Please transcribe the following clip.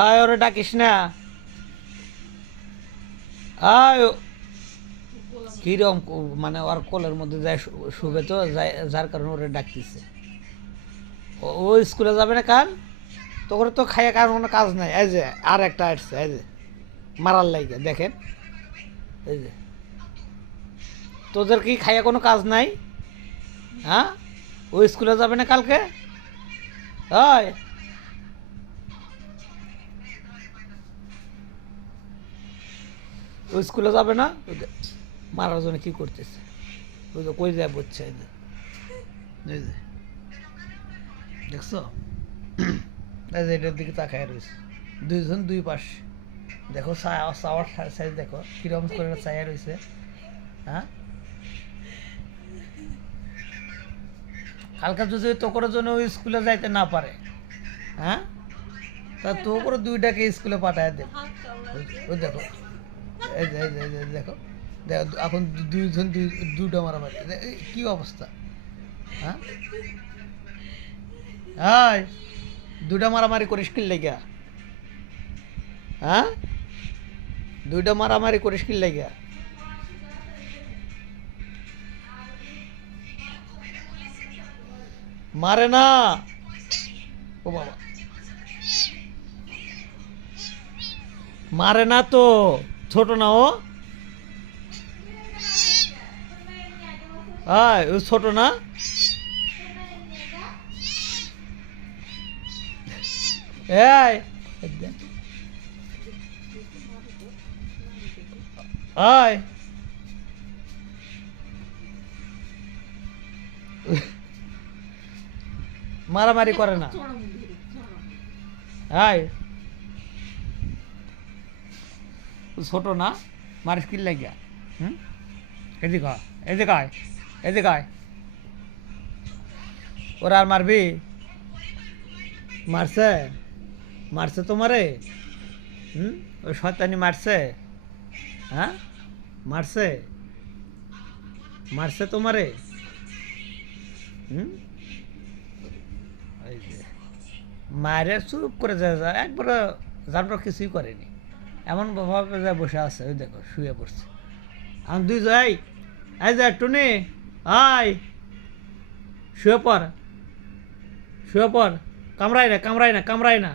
আয় ওরে ডাকিস না। আয় কিরম মানে ওর কোলের মধ্যে যায় শুবে তো যার কারণে ওরে ডাকতেছে। ও স্কুলে যাবে না কাল, তোর তো খাইয়া কার কোনো কাজ নাই। এই যে আর একটা আসছে, এই যে মারার লাইগে দেখেন। এই যে তোদের কি খাইয়া কোনো কাজ নাই? হ্যাঁ, ও স্কুলে যাবে না কালকে? হয় ও স্কুলে যাবে না? মারার জন্য কি করতেছে? ওই যে কই যায় বুঝছে। এই যে এই যে দেখছো, এই যে এটার দিকে তাকায় রয়েছে দুইজন দুই পাশ। দেখো চাওয়ার সাইজ দেখো কিরম করে চাইয়া রয়েছে। হ্যাঁ, কালকে যদি তোর জন্য ওই স্কুলে যাইতে না পারে, হ্যাঁ, তা তো করে দুইটাকে স্কুলে পাঠায় দেব। ওই দেখো, এই যে দেখো দেখো এখন দুইজন দুইটা মারামারি, কি অবস্থা। হ্যাঁ, হাই দুইটা মারামারি করিস কি লাগিয়া? হ্যাঁ, দুইটা মারামারি করিস কি লাগিয়া? মারে না। ও বাবা, মারে না তো, ছোট না ও? হ্যাঁ, ও ছোট না? এই আয় মারামারি করে না। আয় ছোট না, মারিস কি লাগিয়া? হুম, এদিকে আয়, এদিকে আয়, এদিকে আয়। ওরা আর মারবি? মারছে, মারছে তোমারে? হুম, ওই শয়তানি মারছে? হ্যাঁ, মারছে, মারছে তোমারে? হুম, এই যে মায়ের চুপ করে যায়, একবার জানবার কিছুই করেনি, এমন ভাবে যায় বসে আছে। ওই দেখো শুয়ে পড়ছে। আমি দুই যাই, এই যে টুনি আয়, শুয়ে পড়, শুয়ে পড়, কামড়াই না, কামড়াই না, কামড়াই না।